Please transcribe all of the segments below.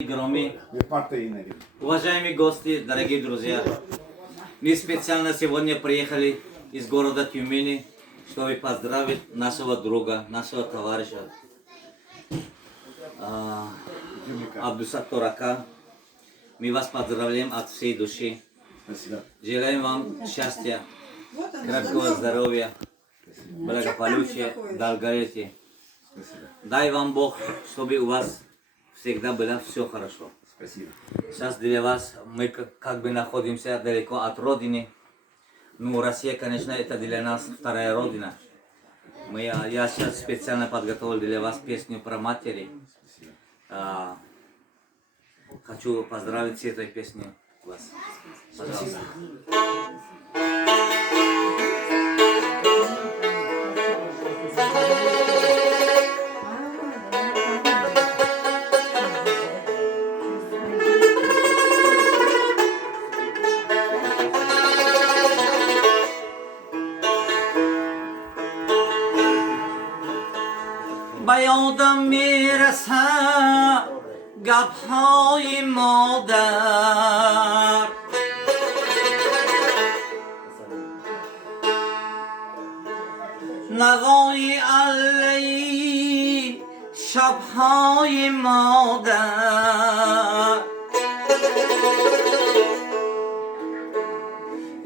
Громи, уважаемые гости, дорогие друзья, мы специально сегодня приехали из города Тюмени, чтобы поздравить нашего друга, нашего товарища Абдусак Торака. Мы вас поздравляем от всей души. Желаем вам счастья, крепкого здоровья, благополучия, долголетия. Дай вам Бог, чтобы у вас всегда было все хорошо. Спасибо. Сейчас для вас мы как бы находимся далеко от родины. Ну, Россия, конечно, это для нас вторая родина. Я сейчас специально подготовил для вас песню про матери. Хочу поздравить с этой песней вас. Пожалуйста. به یادم میرسد گپ‌های مادر نوای علی شب‌های مادر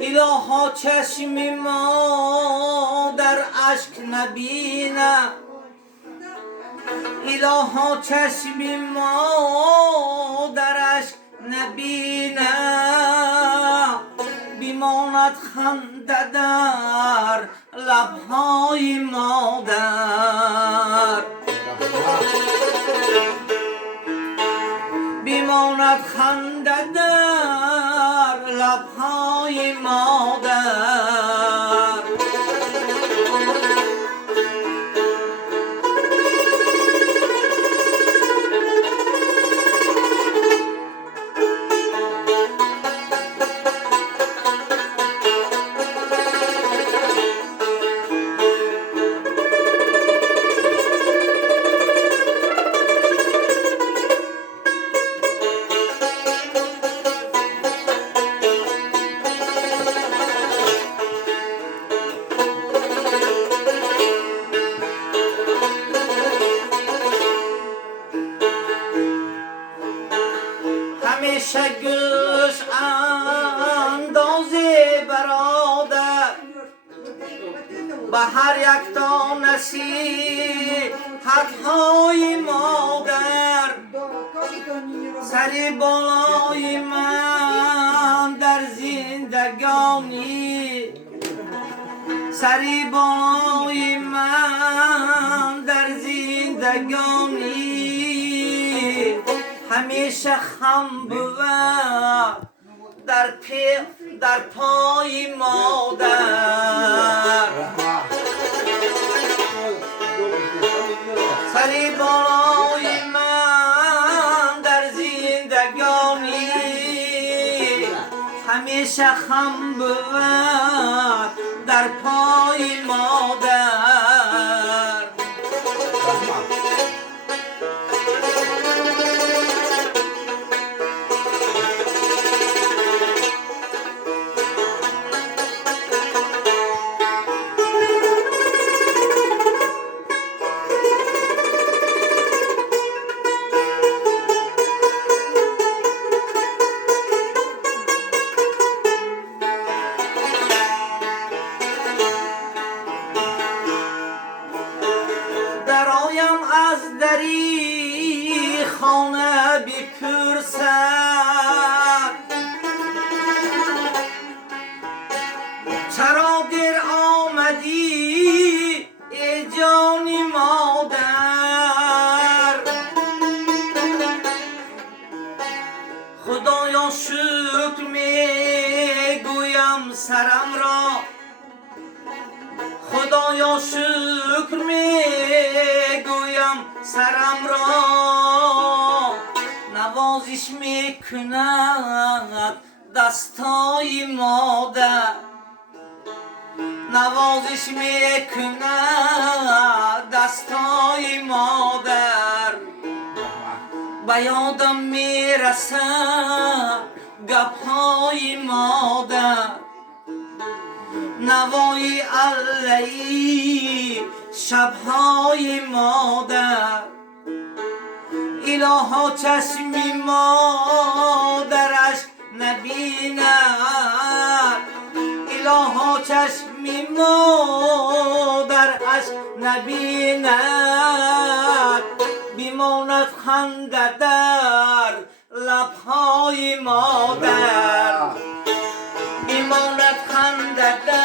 الها چشم ما در اشک نبینه الها چشم ما در عشق نبینه بیماند خنده در لبهای مادر بیماند خنده در لبهای مادر همیشه گوش اندازی برادر به هر یک تا نصیحت‌های مادر سر بالای من در زندگانی سر بالای من در زندگانی همیشه خم بود در پای مادر سری بالای من در زندگانی همیشه خم بود در پای مادر درایم از دری خانه بپرسد چرا دیر آمدی ای جان مادر خدایا شکر میگویم سرم را خدایا شکر میگویم سرم را نوازش میکند دستای مادر نوازش میکند دستای مادر و یادم میرسد گپهای مادر نوای علی شبهای مادر الها چشمی مادرش نبیند الها چشمی مادرش نبیند بیماند خنده در لبهای مادر بیماند خنده در